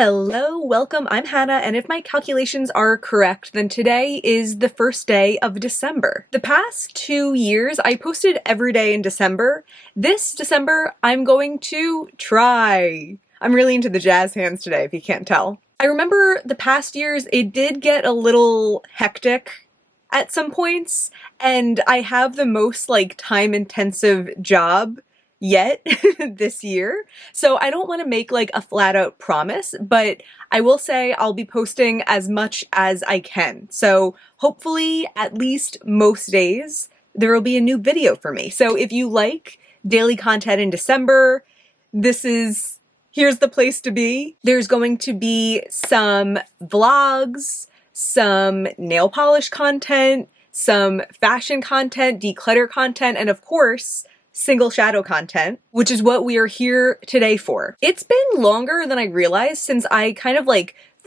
Hello, welcome, I'm Hannah, and if my calculations are correct, then today is the first day of December. The past 2 years, I posted every day in December. This December, I'm going to try. I'm really into the jazz hands today, if you can't tell. I remember the past years, it did get a little hectic at some points, and I have the most, time-intensive job yet this year. So I don't want to make a flat out promise, but I will say I'll be posting as much as I can. So hopefully at least most days there will be a new video for me. So if you like daily content in December, here's the place to be. There's going to be some vlogs, some nail polish content, some fashion content, declutter content, and of course, single shadow content, which is what we are here today for. It's been longer than I realized since I kind of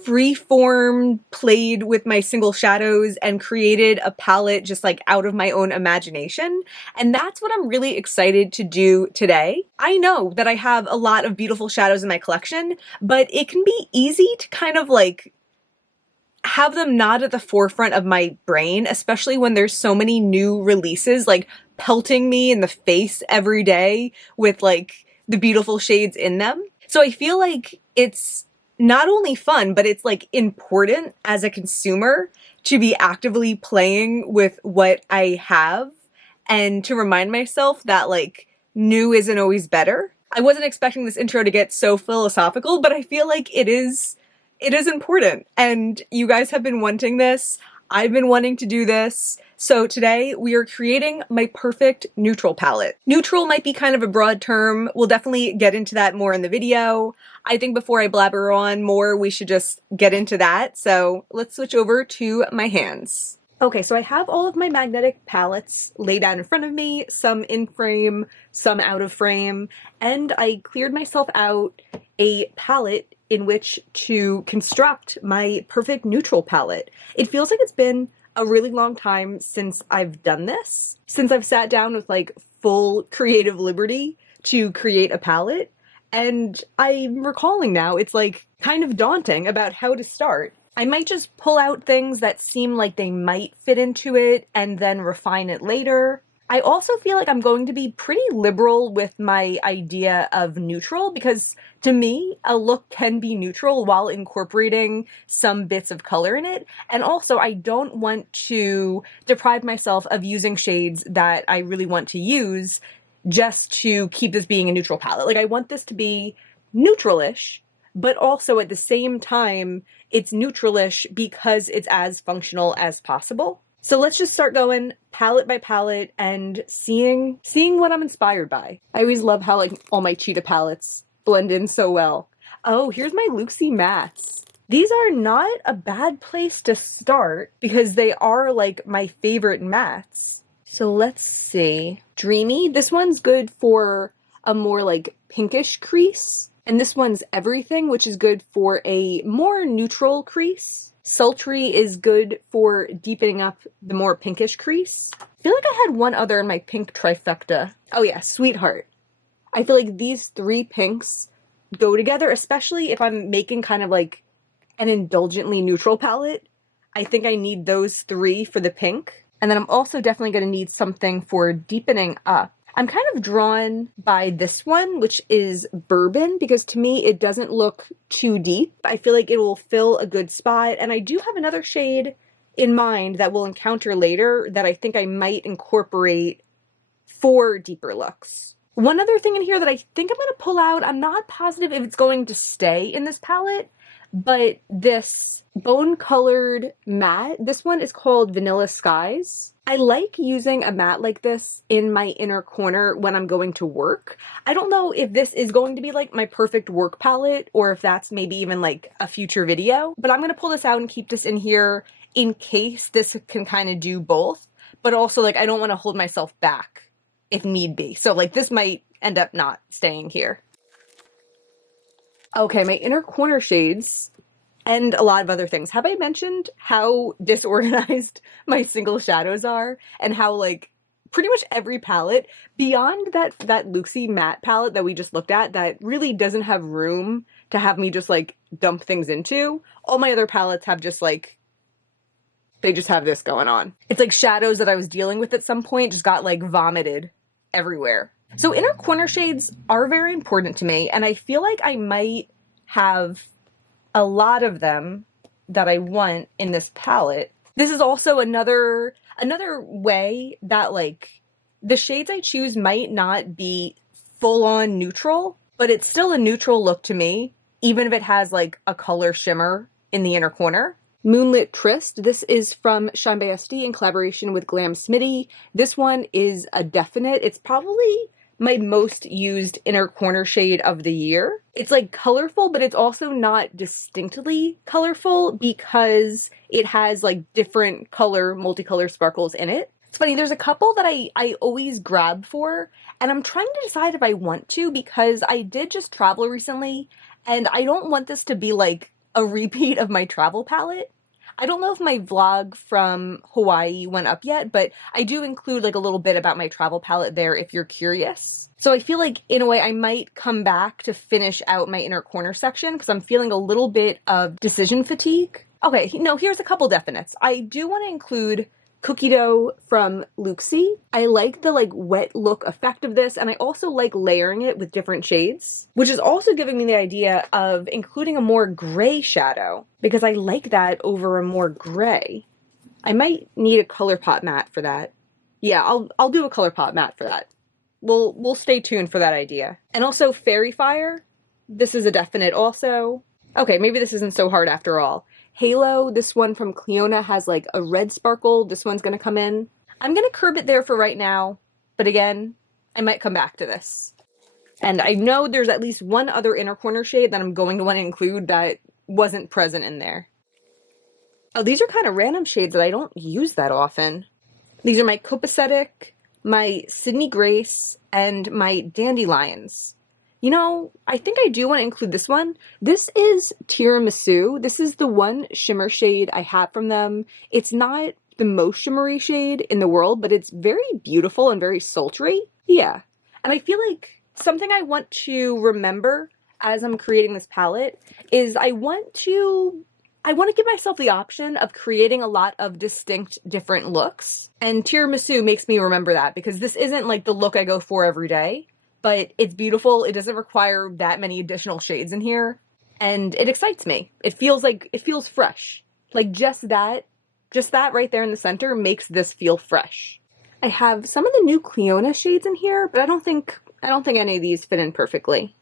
freeform played with my single shadows and created a palette just out of my own imagination. And that's what I'm really excited to do today. I know that I have a lot of beautiful shadows in my collection, but it can be easy to kind of have them not at the forefront of my brain, especially when there's so many new releases pelting me in the face every day with the beautiful shades in them. So I feel like it's not only fun, but it's important as a consumer to be actively playing with what I have and to remind myself that new isn't always better. I wasn't expecting this intro to get so philosophical, but I feel like it is important, and you guys have been wanting this. I've been wanting to do this. So today we are creating my perfect neutral palette. Neutral might be kind of a broad term. We'll definitely get into that more in the video. I think before I blabber on more, we should just get into that. So let's switch over to my hands. Okay, so I have all of my magnetic palettes laid out in front of me, some in frame, some out of frame, and I cleared myself out a palette in which to construct my perfect neutral palette. It feels like it's been a really long time since I've done this, since I've sat down with full creative liberty to create a palette, and I'm recalling now it's kind of daunting about how to start. I might just pull out things that seem like they might fit into it and then refine it later. I also feel like I'm going to be pretty liberal with my idea of neutral because to me, a look can be neutral while incorporating some bits of color in it. And also, I don't want to deprive myself of using shades that I really want to use just to keep this being a neutral palette. I want this to be neutral-ish, but also at the same time, it's neutral-ish because it's as functional as possible. So let's just start going palette by palette and seeing what I'm inspired by. I always love how all my cheetah palettes blend in so well. Oh, here's my Luxie mattes. These are not a bad place to start because they are my favorite mattes. So let's see. Dreamy. This one's good for a more pinkish crease. And this one's Everything, which is good for a more neutral crease. Sultry is good for deepening up the more pinkish crease. I feel like I had one other in my pink trifecta. Oh yeah, Sweetheart. I feel like these three pinks go together, especially if I'm making kind of an indulgently neutral palette. I think I need those three for the pink. And then I'm also definitely going to need something for deepening up. I'm kind of drawn by this one, which is Bourbon, because to me it doesn't look too deep. I feel like it will fill a good spot, and I do have another shade in mind that we'll encounter later that I think I might incorporate for deeper looks. One other thing in here that I think I'm going to pull out, I'm not positive if it's going to stay in this palette, but this bone-colored matte, this one is called Vanilla Skies. I like using a matte like this in my inner corner when I'm going to work. I don't know if this is going to be my perfect work palette or if that's maybe even a future video, but I'm going to pull this out and keep this in here in case this can kind of do both, but also I don't want to hold myself back if need be. So this might end up not staying here. Okay, my inner corner shades and a lot of other things. Have I mentioned how disorganized my single shadows are and how pretty much every palette beyond that Luxie matte palette that we just looked at that really doesn't have room to have me just like dump things into. All my other palettes have just like, they just have this going on. It's like shadows that I was dealing with at some point just got like vomited everywhere. So inner corner shades are very important to me, and I feel like I might have a lot of them that I want in this palette. This is also another way that like the shades I choose might not be full-on neutral, but it's still a neutral look to me, even if it has like a color shimmer in the inner corner. Moonlit Tryst, this is from Shine by SD in collaboration with Glam Smitty. This one is a definite. It's probably my most used inner corner shade of the year. It's like colorful, but it's also not distinctly colorful because it has like different color, multicolor sparkles in it. It's funny, there's a couple that I always grab for, and I'm trying to decide if I want to because I did just travel recently, and I don't want this to be like a repeat of my travel palette. I don't know if my vlog from Hawaii went up yet, but I do include like a little bit about my travel palette there if you're curious. So I feel like in a way I might come back to finish out my inner corner section because I'm feeling a little bit of decision fatigue. Okay, no, here's a couple definites. I do want to include Cookie Dough from Luxie. I like the like wet look effect of this, and I also like layering it with different shades, which is also giving me the idea of including a more gray shadow because I like that over a more gray. I might need a ColourPop matte for that. Yeah, I'll do a ColourPop matte for that. We'll stay tuned for that idea. And also Fairy Fire. This is a definite also. Okay, maybe this isn't so hard after all. Halo, this one from Cleona has like a red sparkle. This one's going to come in. I'm going to curb it there for right now, but again, I might come back to this. And I know there's at least one other inner corner shade that I'm going to want to include that wasn't present in there. Oh, these are kind of random shades that I don't use that often. These are my Copacetic, my Sydney Grace, and my Dandelions. You know, I think I do want to include this one. This is Tiramisu. This is the one shimmer shade I have from them. It's not the most shimmery shade in the world, but it's very beautiful and very sultry. Yeah. And I feel like something I want to remember as I'm creating this palette is I want to give myself the option of creating a lot of distinct different looks. And Tiramisu makes me remember that because this isn't like the look I go for every day. But it's beautiful. It doesn't require that many additional shades in here. And it excites me. It feels fresh. Like just that right there in the center makes this feel fresh. I have some of the new Cleona shades in here, but I don't think any of these fit in perfectly.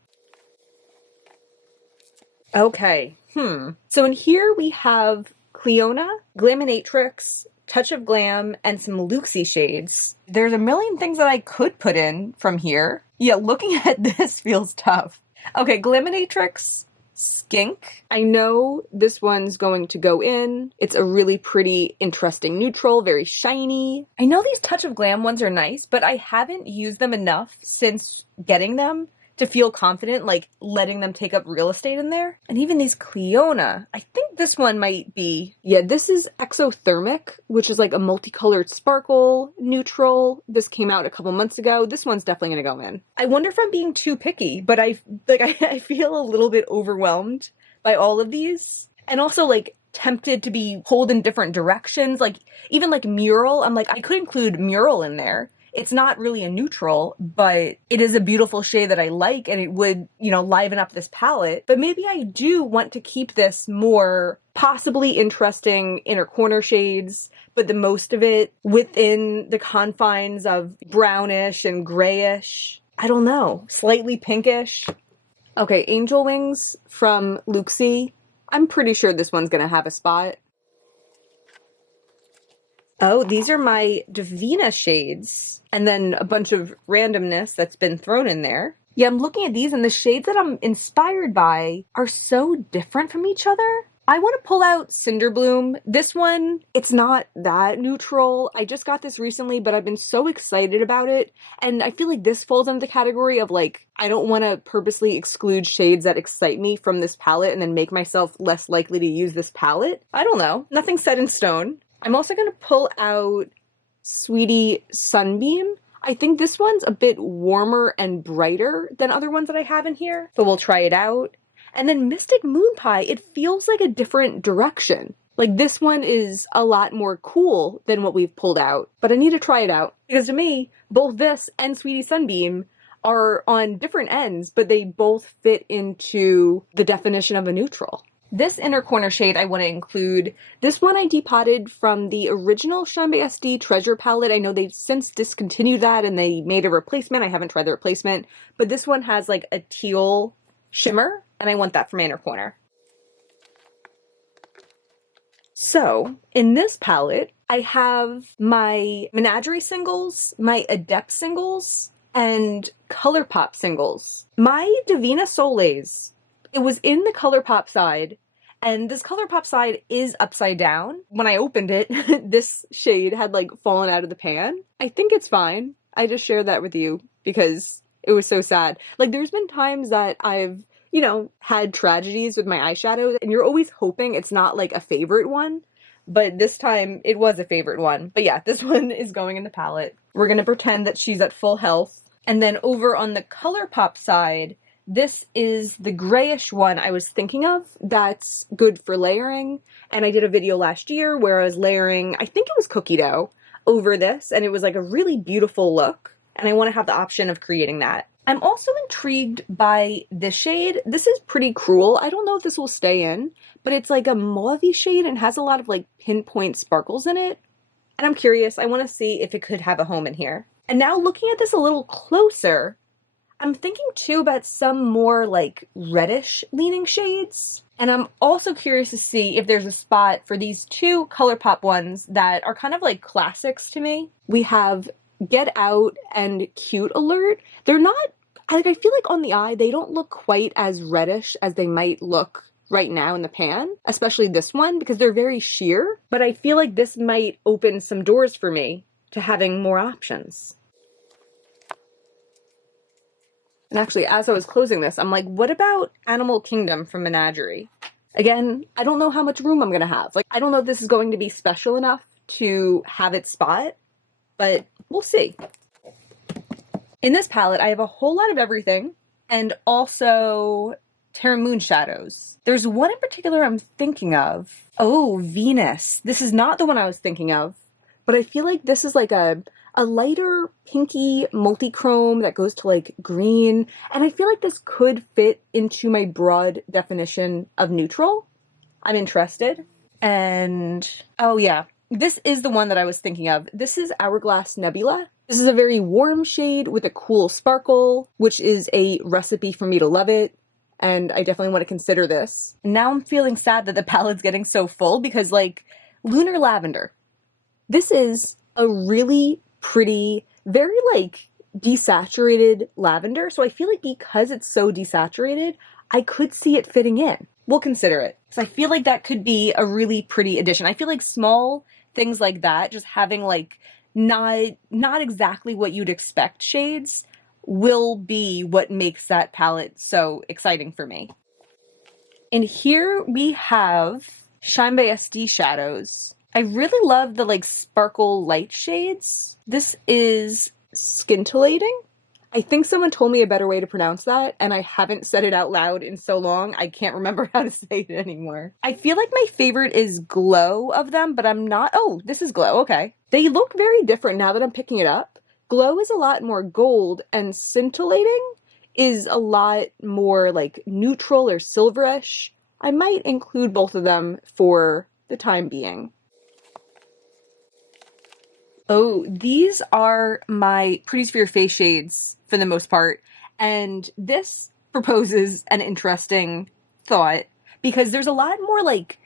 Okay. So in here we have Cleona, Glaminatrix, Touch of Glam, and some Luxie shades. There's a million things that I could put in from here. Yeah, looking at this feels tough. Okay, Glaminatrix, Skink. I know this one's going to go in. It's a really pretty, interesting neutral, very shiny. I know these Touch of Glam ones are nice, but I haven't used them enough since getting them to feel confident, like, letting them take up real estate in there. And even these Cleona, I think this one might be... Yeah, this is Exothermic, which is like a multicolored sparkle neutral. This came out a couple months ago. This one's definitely gonna go in. I wonder if I'm being too picky, but I feel a little bit overwhelmed by all of these. And also, like, tempted to be pulled in different directions. Like, even like Mural, I'm like, I could include Mural in there. It's not really a neutral, but it is a beautiful shade that I like, and it would, you know, liven up this palette. But maybe I do want to keep this more possibly interesting inner corner shades, but the most of it within the confines of brownish and grayish. I don't know, slightly pinkish. Okay, Angel Wings from Luxie. I'm pretty sure this one's gonna have a spot. Oh, these are my Divina shades, and then a bunch of randomness that's been thrown in there. Yeah, I'm looking at these, and the shades that I'm inspired by are so different from each other. I want to pull out Cinderbloom. This one, it's not that neutral. I just got this recently, but I've been so excited about it, and I feel like this falls under the category of, like, I don't want to purposely exclude shades that excite me from this palette and then make myself less likely to use this palette. I don't know. Nothing's set in stone. I'm also going to pull out Sweetie Sunbeam. I think this one's a bit warmer and brighter than other ones that I have in here, but we'll try it out. And then Mystic Moon Pie, it feels like a different direction. Like this one is a lot more cool than what we've pulled out, but I need to try it out. Because to me, both this and Sweetie Sunbeam are on different ends, but they both fit into the definition of a neutral. This inner corner shade I want to include. This one I depotted from the original Shine by SD Treasure palette. I know they've since discontinued that and they made a replacement. I haven't tried the replacement, but this one has like a teal shimmer and I want that for my inner corner. So in this palette, I have my Menagerie singles, my Adept singles, and ColourPop singles. My Divina Soleils, it was in the ColourPop side, and this ColourPop side is upside down. When I opened it, this shade had like fallen out of the pan. I think it's fine. I just shared that with you because it was so sad. Like there's been times that I've, you know, had tragedies with my eyeshadows and you're always hoping it's not like a favorite one. But this time it was a favorite one. But yeah, this one is going in the palette. We're gonna pretend that she's at full health. And then over on the ColourPop side, this is the grayish one I was thinking of that's good for layering. And I did a video last year where I was layering, I think it was cookie dough, over this. And it was like a really beautiful look. And I want to have the option of creating that. I'm also intrigued by this shade. This is pretty cruel. I don't know if this will stay in, but it's like a mauve-y shade and has a lot of like pinpoint sparkles in it. And I'm curious, I want to see if it could have a home in here. And now looking at this a little closer, I'm thinking too about some more like reddish leaning shades. And I'm also curious to see if there's a spot for these two ColourPop ones that are kind of like classics to me. We have Get Out and Cute Alert. They're not, like I feel like on the eye, they don't look quite as reddish as they might look right now in the pan, especially this one because they're very sheer. But I feel like this might open some doors for me to having more options. And actually, as I was closing this, I'm like, what about Animal Kingdom from Menagerie? Again, I don't know how much room I'm gonna have. Like, I don't know if this is going to be special enough to have its spot, but we'll see. In this palette, I have a whole lot of everything, and also Terra Moon shadows. There's one in particular I'm thinking of. Oh, Venus. This is not the one I was thinking of, but I feel like this is like a lighter pinky multi-chrome that goes to like green, and I feel like this could fit into my broad definition of neutral. I'm interested. And oh yeah, this is the one that I was thinking of. This is Hourglass Nebula. This is a very warm shade with a cool sparkle, which is a recipe for me to love it, and I definitely want to consider this. Now I'm feeling sad that the palette's getting so full because like Lunar Lavender. This is a really pretty, very like desaturated lavender. So I feel like because it's so desaturated, I could see it fitting in. We'll consider it. So I feel like that could be a really pretty addition. I feel like small things like that, just having like not exactly what you'd expect shades, will be what makes that palette so exciting for me. And here we have Shine by SD shadows. I really love the like sparkle light shades. This is Scintillating. I think someone told me a better way to pronounce that, and I haven't said it out loud in so long, I can't remember how to say it anymore. I feel like my favorite is Glow of them, but I'm not. Oh, this is Glow, okay. They look very different now that I'm picking it up. Glow is a lot more gold, and Scintillating is a lot more like neutral or silverish. I might include both of them for the time being. Oh, these are my Pretties for Your Face shades for the most part. And this proposes an interesting thought because there's a lot more like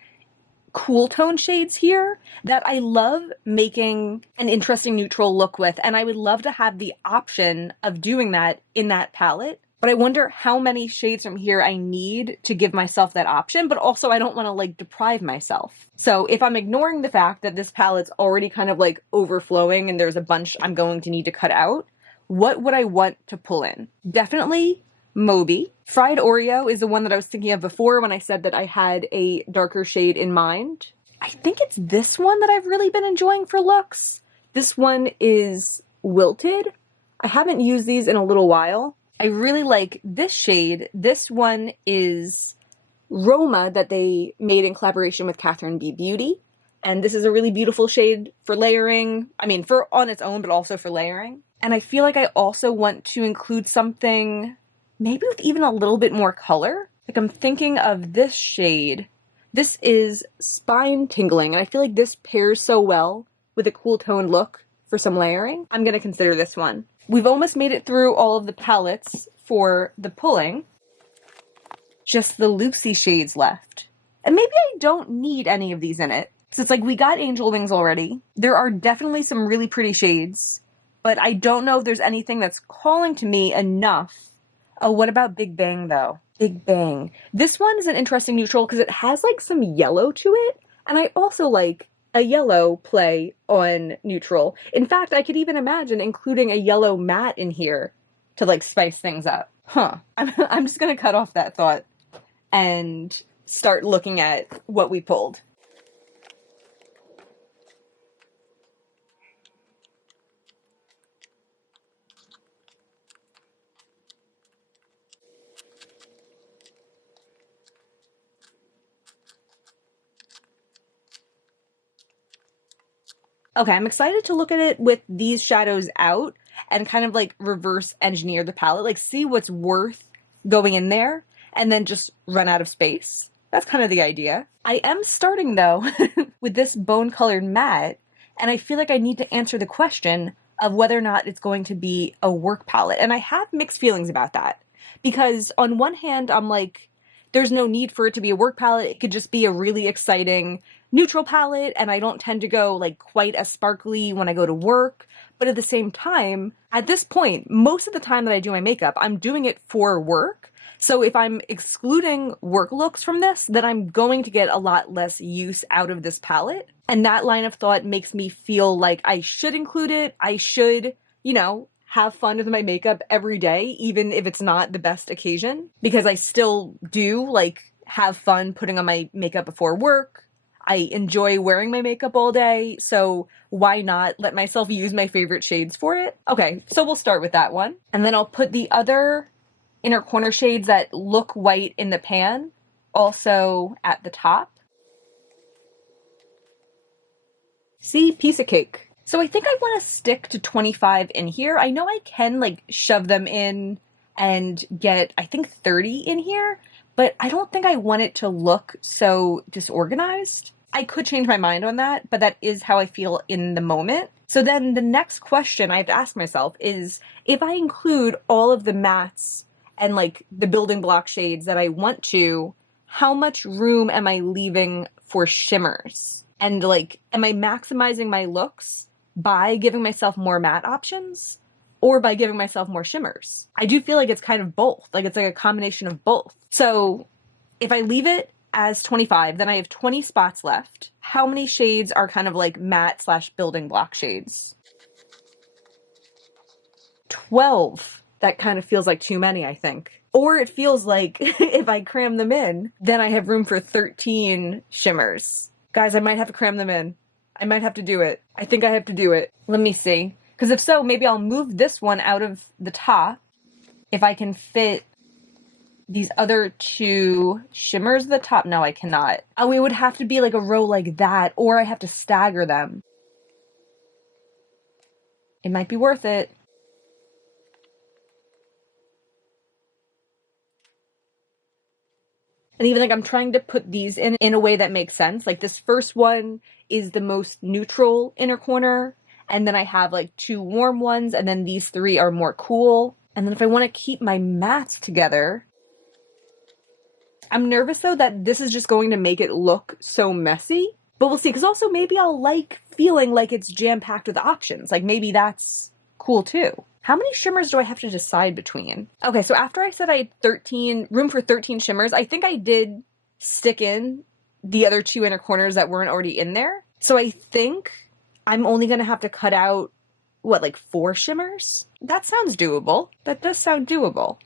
cool tone shades here that I love making an interesting neutral look with. And I would love to have the option of doing that in that palette. But I wonder how many shades from here I need to give myself that option, but also I don't want to like deprive myself. So if I'm ignoring the fact that this palette's already kind of like overflowing and there's a bunch I'm going to need to cut out, what would I want to pull in? Definitely Moby. Fried Oreo is the one that I was thinking of before when I said that I had a darker shade in mind. I think it's this one that I've really been enjoying for looks. This one is Wilted. I haven't used these in a little while. I really like this shade. This one is Roma that they made in collaboration with Catherine B. Beauty. And this is a really beautiful shade for layering. I mean, for on its own, but also for layering. And I feel like I also want to include something maybe with even a little bit more color. Like I'm thinking of this shade. This is Spine Tingling, and I feel like this pairs so well with a cool toned look for some layering. I'm gonna consider this one. We've almost made it through all of the palettes for the pulling. Just the Lucy shades left. And maybe I don't need any of these in it. So it's like we got Angel Wings already. There are definitely some really pretty shades, but I don't know if there's anything that's calling to me enough. Oh, what about Big Bang though? Big Bang. This one is an interesting neutral because it has like some yellow to it, and I also like a yellow play on neutral. In fact, I could even imagine including a yellow matte in here to like spice things up. Huh. I'm just gonna cut off that thought and start looking at what we pulled. Okay, I'm excited to look at it with these shadows out and kind of like reverse engineer the palette, like see what's worth going in there and then just run out of space. That's kind of the idea. I am starting though with this bone colored matte, and I feel like I need to answer the question of whether or not it's going to be a work palette. And I have mixed feelings about that because on one hand, I'm like, there's no need for it to be a work palette. It could just be a really exciting neutral palette, and I don't tend to go like quite as sparkly when I go to work. But at the same time, at this point, most of the time that I do my makeup, I'm doing it for work. So if I'm excluding work looks from this, then I'm going to get a lot less use out of this palette. And that line of thought makes me feel like I should include it. I should, have fun with my makeup every day, even if it's not the best occasion, because I still do like have fun putting on my makeup before work. I enjoy wearing my makeup all day, so why not let myself use my favorite shades for it? Okay, so we'll start with that one. And then I'll put the other inner corner shades that look white in the pan also at the top. See, piece of cake. So I think I want to stick to 25 in here. I know I can like shove them in and get, I think 30 in here, but I don't think I want it to look so disorganized. I could change my mind on that, but that is how I feel in the moment. So then the next question I have to ask myself is, if I include all of the mattes and like the building block shades that I want to, how much room am I leaving for shimmers? And like, am I maximizing my looks by giving myself more matte options or by giving myself more shimmers? I do feel like it's kind of both. Like it's like a combination of both. So if I leave it as 25, then I have 20 spots left. How many shades are kind of like matte / building block shades? 12. That kind of feels like too many, I think. Or it feels like if I cram them in, then I have room for 13 shimmers. Guys, I might have to cram them in. I might have to do it. I think I have to do it. Let me see. Because if so, maybe I'll move this one out of the top if I can fit these other two shimmers at the top. No, I cannot. Oh, it would have to be like a row like that, or I have to stagger them. It might be worth it. And even like I'm trying to put these in a way that makes sense. Like this first one is the most neutral inner corner, and then I have like 2 warm ones, and then these 3 are more cool. And then if I want to keep my mattes together, I'm nervous though that this is just going to make it look so messy, but we'll see. Because also maybe I'll like feeling like it's jam-packed with options. Like maybe that's cool too. How many shimmers do I have to decide between? Okay, so after I said I had room for 13 shimmers, I think I did stick in the other 2 inner corners that weren't already in there. So I think I'm only gonna have to cut out, what, like 4 shimmers? That sounds doable. That does sound doable.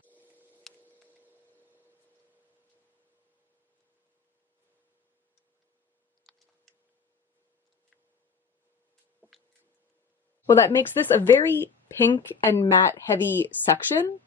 Well, that makes this a very pink and matte heavy section.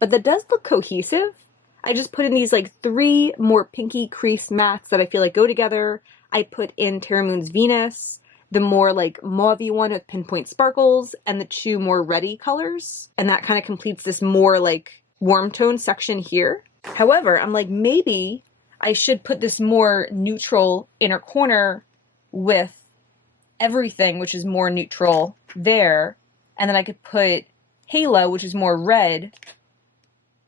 but that does look cohesive. I just put in these like 3 more pinky crease mattes that I feel like go together. I put in Terra Moon's Venus, the more like mauve-y one with pinpoint sparkles, and the 2 more reddy colors. And that kind of completes this more like warm tone section here. However, I'm like, maybe I should put this more neutral inner corner with everything, which is more neutral there. And then I could put Halo, which is more red,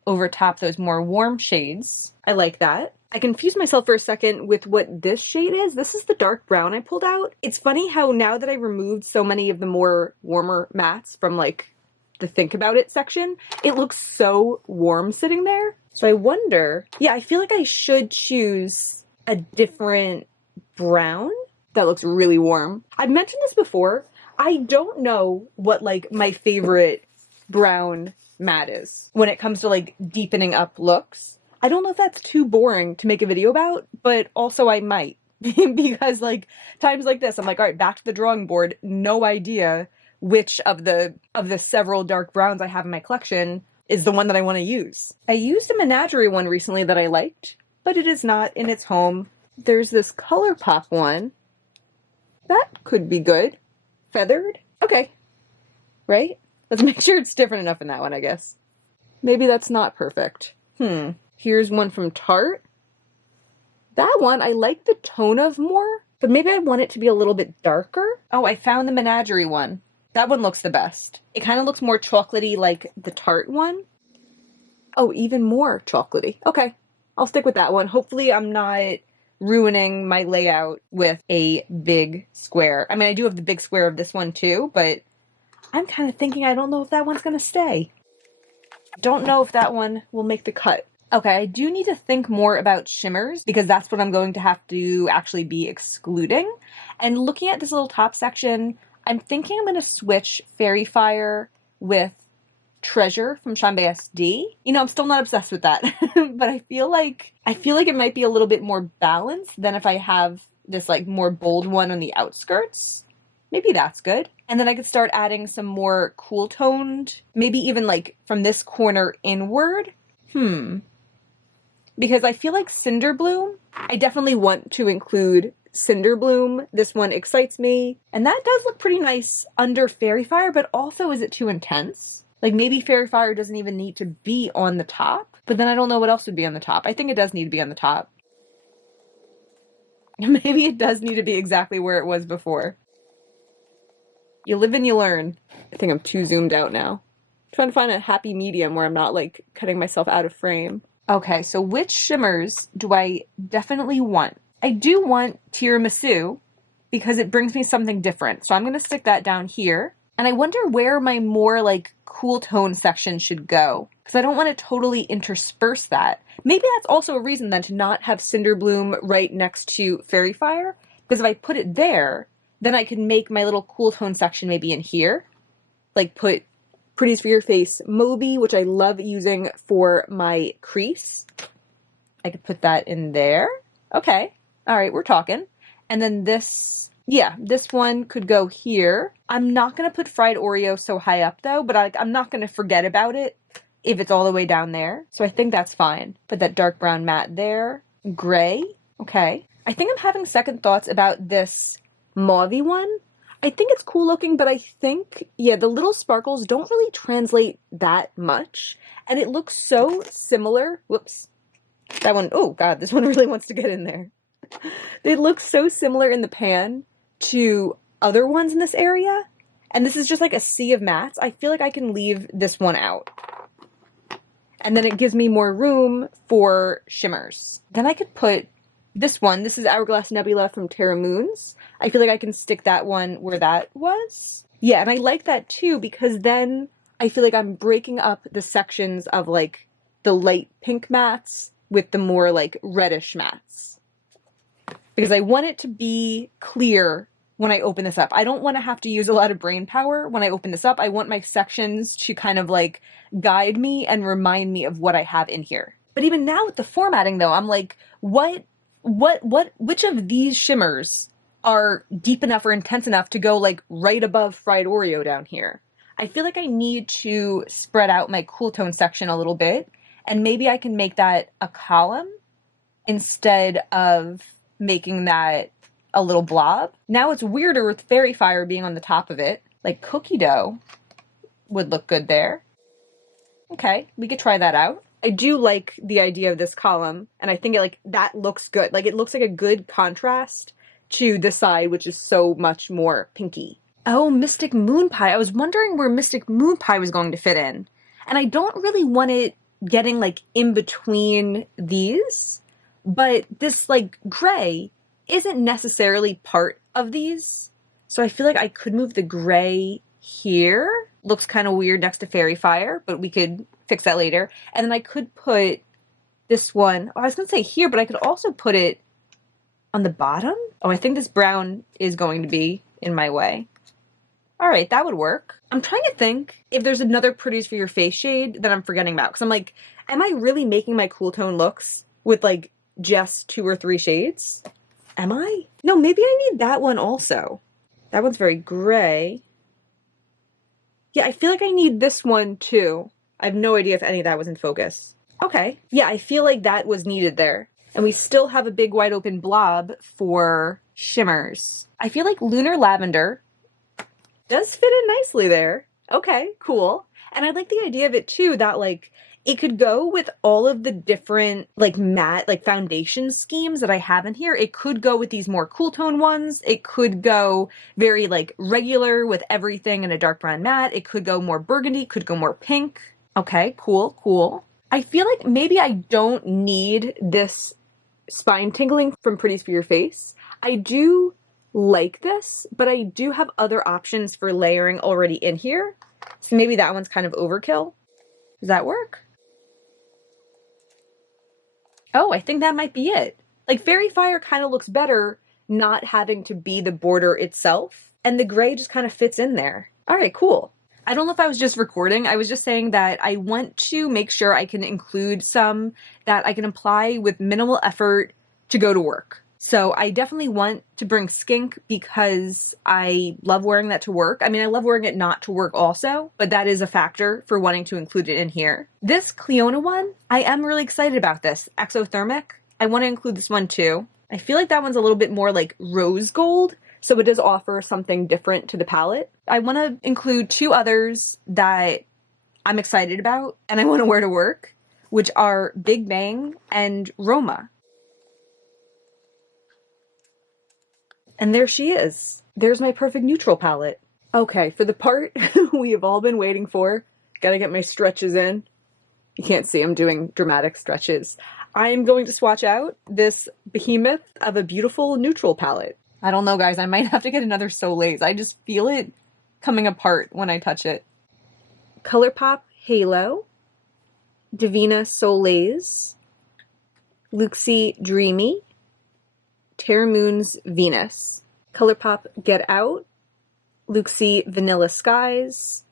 over top those more warm shades. I like that. I confused myself for a second with what this shade is. This is the dark brown I pulled out. It's funny how now that I removed so many of the more warmer mattes from like the think about it section, it looks so warm sitting there. So I wonder, yeah, I feel like I should choose a different brown that looks really warm. I've mentioned this before. I don't know what like my favorite brown matte is when it comes to like deepening up looks. I don't know if that's too boring to make a video about, but also I might because like times like this, I'm like, all right, back to the drawing board. No idea which of the several dark browns I have in my collection is the one that I want to use. I used a Menagerie one recently that I liked, but it is not in its home. There's this ColourPop one. That could be good. Feathered? Okay. Right? Let's make sure it's different enough in that one, I guess. Maybe that's not perfect. Here's one from Tarte. That one I like the tone of more, but maybe I want it to be a little bit darker. Oh, I found the Menagerie one. That one looks the best. It kind of looks more chocolatey like the Tarte one. Oh, even more chocolatey. Okay, I'll stick with that one. Hopefully I'm not ruining my layout with a big square. I mean, I do have the big square of this one too, but I'm kind of thinking I don't know if that one's going to stay. Don't know if that one will make the cut. Okay, I do need to think more about shimmers because that's what I'm going to have to actually be excluding. And looking at this little top section, I'm thinking I'm going to switch Fairy Fire with Treasure from Chambé SD. You know, I'm still not obsessed with that, but I feel like it might be a little bit more balanced than if I have this like more bold one on the outskirts. Maybe that's good. And then I could start adding some more cool toned, maybe even like from this corner inward. Because I feel like Cinder Bloom, I definitely want to include Cinder Bloom. This one excites me. And that does look pretty nice under Fairy Fire, but also is it too intense? Like maybe Fairy Fire doesn't even need to be on the top, but then I don't know what else would be on the top. I think it does need to be on the top. Maybe it does need to be exactly where it was before. You live and you learn. I think I'm too zoomed out now. I'm trying to find a happy medium where I'm not like cutting myself out of frame. Okay, so which shimmers do I definitely want? I do want Tiramisu because it brings me something different. So I'm going to stick that down here. And I wonder where my more like cool tone section should go because I don't want to totally intersperse that. Maybe that's also a reason then to not have Cinder Bloom right next to Fairy Fire, because if I put it there, then I could make my little cool tone section maybe in here. Like put Pretties for Your Face Moby, which I love using for my crease. I could put that in there. Okay. All right, we're talking. And then this, yeah, this one could go here. I'm not going to put Fried Oreo so high up though, but I'm not going to forget about it if it's all the way down there. So I think that's fine. Put that dark brown matte there. Gray. Okay. I think I'm having second thoughts about this mauve-y one. I think it's cool looking, but I think, yeah, the little sparkles don't really translate that much. And it looks so similar. Whoops. That one, oh God, this one really wants to get in there. They look so similar in the pan to other ones in this area. And this is just like a sea of mattes. I feel like I can leave this one out. And then it gives me more room for shimmers. Then I could put this one. This is Hourglass Nebula from Terra Moons. I feel like I can stick that one where that was. Yeah, and I like that too because then I feel like I'm breaking up the sections of like the light pink mattes with the more like reddish mattes. Because I want it to be clear when I open this up. I don't want to have to use a lot of brain power when I open this up. I want my sections to kind of like guide me and remind me of what I have in here. But even now with the formatting though, I'm like, which of these shimmers are deep enough or intense enough to go like right above Fried Oreo down here? I feel like I need to spread out my cool tone section a little bit, and maybe I can make that a column instead of making that a little blob. Now it's weirder with fairy fire being on the top of it. Like cookie dough would look good there. Okay, we could try that out. I do like the idea of this column, and I think that looks good. Like it looks like a good contrast to the side, which is so much more pinky. Oh, Mystic Moon Pie. I was wondering where Mystic Moon Pie was going to fit in. And I don't really want it getting like in between these, but this like gray isn't necessarily part of these. So I feel like I could move the gray here. Looks kind of weird next to Fairy Fire, but we could fix that later. And then I could put this one, I was going to say here, but I could also put it on the bottom. Oh, I think this brown is going to be in my way. All right, that would work. I'm trying to think if there's another Pretties for Your Face shade that I'm forgetting about. Because I'm like, am I really making my cool tone looks with like just 2 or 3 shades? Am I? No, maybe I need that one also. That one's very gray. Yeah, I feel like I need this one too. I have no idea if any of that was in focus. Okay. Yeah, I feel like that was needed there. And we still have a big wide open blob for shimmers. I feel like Lunar Lavender does fit in nicely there. Okay, cool. And I like the idea of it too, that like it could go with all of the different like matte like foundation schemes that I have in here. It could go with these more cool tone ones. It could go very like regular with everything in a dark brown matte. It could go more burgundy, could go more pink. Okay, cool, cool. I feel like maybe I don't need this spine tingling from Pretties for Your Face. I do like this, but I do have other options for layering already in here. So maybe that one's kind of overkill. Does that work? Oh, I think that might be it. Like Fairy Fire kind of looks better not having to be the border itself, and the gray just kind of fits in there. All right, cool. I don't know if I was just recording. I was just saying that I want to make sure I can include some that I can apply with minimal effort to go to work. So I definitely want to bring skink because I love wearing that to work. I mean, I love wearing it not to work also, but that is a factor for wanting to include it in here. This Cleona one, I am really excited about this. Exothermic. I want to include this one too. I feel like that one's a little bit more like rose gold, so it does offer something different to the palette. I want to include 2 others that I'm excited about and I want to wear to work, which are Big Bang and Roma. And there she is. There's my perfect neutral palette. Okay, for the part we have all been waiting for, gotta get my stretches in. You can't see I'm doing dramatic stretches. I am going to swatch out this behemoth of a beautiful neutral palette. I don't know, guys, I might have to get another Soleil's. I just feel it coming apart when I touch it. ColourPop Halo, Divina Soleil's, Luxie Dreamy, Terra Moon's Venus, ColourPop Get Out, Luxie Vanilla Skies,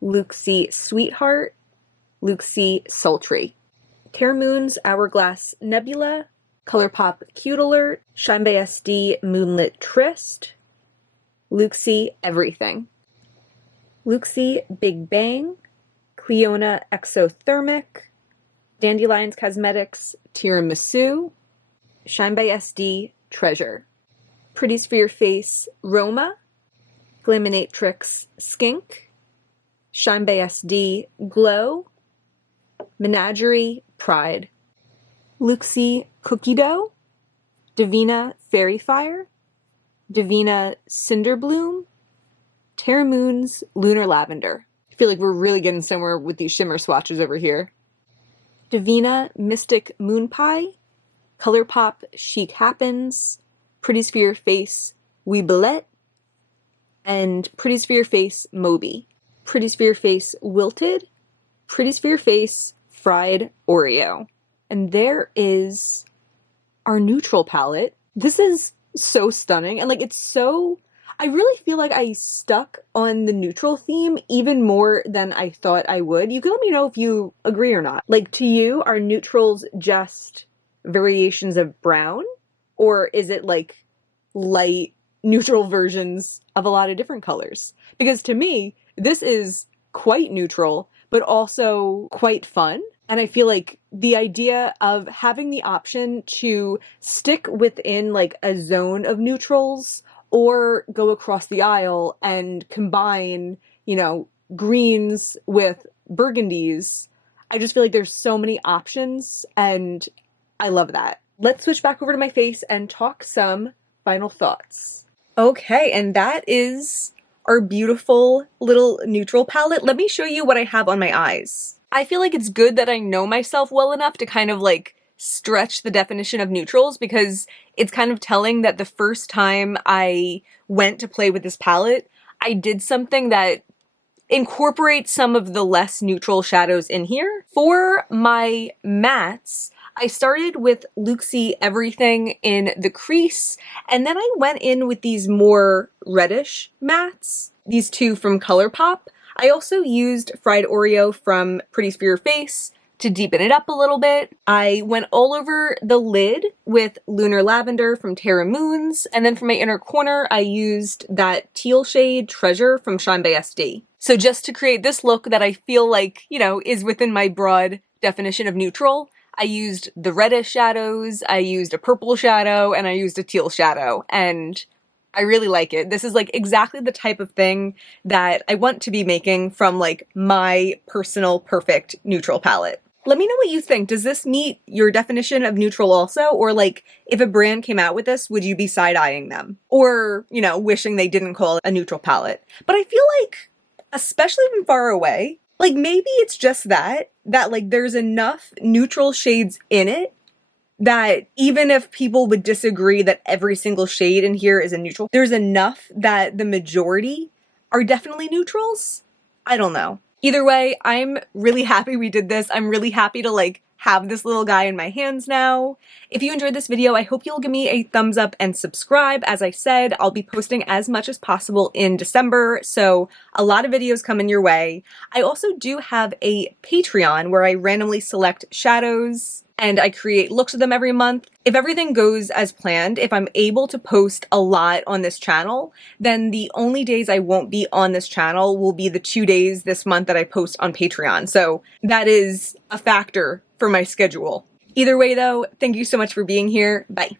Luxie Sweetheart, Luxie Sultry, Terra Moon's Hourglass Nebula, ColourPop Cute Alert, Shine by SD Moonlit Tryst, Luxie Everything, Luxie Big Bang, Cleona Exothermic, Dandelions Cosmetics Tiramisu, Shine by SD Treasure, Pretties for Your Face Roma, Glaminatrix Skink, Shine by SD Glow, Menagerie Pride, Luxie Cookie Dough, Divina Fairy Fire, Divina Cinderbloom, Terra Moon's Lunar Lavender. I feel like we're really getting somewhere with these shimmer swatches over here. Divina Mystic Moon Pie, ColourPop Chic Happens, Pretties for Your Face Weebelette, and Pretties for Your Face Moby. Pretties for Your Face Wilted, Pretties for Your Face Fried Oreo. And there is our neutral palette. This is so stunning, and like it's so... I really feel like I stuck on the neutral theme even more than I thought I would. You can let me know if you agree or not. Like, to you, are neutrals just variations of brown? Or is it like light neutral versions of a lot of different colors? Because to me, this is quite neutral, but also quite fun. And I feel like the idea of having the option to stick within like a zone of neutrals or go across the aisle and combine, you know, greens with burgundies, I just feel like there's so many options and I love that. Let's switch back over to my face and talk some final thoughts. Okay, and that is our beautiful little neutral palette. Let me show you what I have on my eyes. I feel like it's good that I know myself well enough to kind of like stretch the definition of neutrals, because it's kind of telling that the first time I went to play with this palette, I did something that incorporates some of the less neutral shadows in here. For my mattes, I started with Luxie Everything in the crease, and then I went in with these more reddish mattes, these two from ColourPop. I also used Fried Oreo from Pretty For Your Face to deepen it up a little bit. I went all over the lid with Lunar Lavender from Terra Moons, and then for my inner corner, I used that teal shade Treasure from Shine by SD. So just to create this look that I feel like, you know, is within my broad definition of neutral, I used the reddish shadows, I used a purple shadow, and I used a teal shadow, and I really like it. This is like exactly the type of thing that I want to be making from like my personal perfect neutral palette. Let me know what you think. Does this meet your definition of neutral also? Or like, if a brand came out with this, would you be side-eyeing them? Or, you know, wishing they didn't call it a neutral palette? But I feel like, especially from far away, like maybe it's just that like there's enough neutral shades in it that even if people would disagree that every single shade in here is a neutral, there's enough that the majority are definitely neutrals? I don't know. Either way, I'm really happy we did this. I'm really happy to like have this little guy in my hands now. If you enjoyed this video, I hope you'll give me a thumbs up and subscribe. As I said, I'll be posting as much as possible in December, so a lot of videos coming your way. I also do have a Patreon where I randomly select shadows and I create looks of them every month. If everything goes as planned, if I'm able to post a lot on this channel, then the only days I won't be on this channel will be the 2 days this month that I post on Patreon. So that is a factor for my schedule. Either way though, thank you so much for being here. Bye.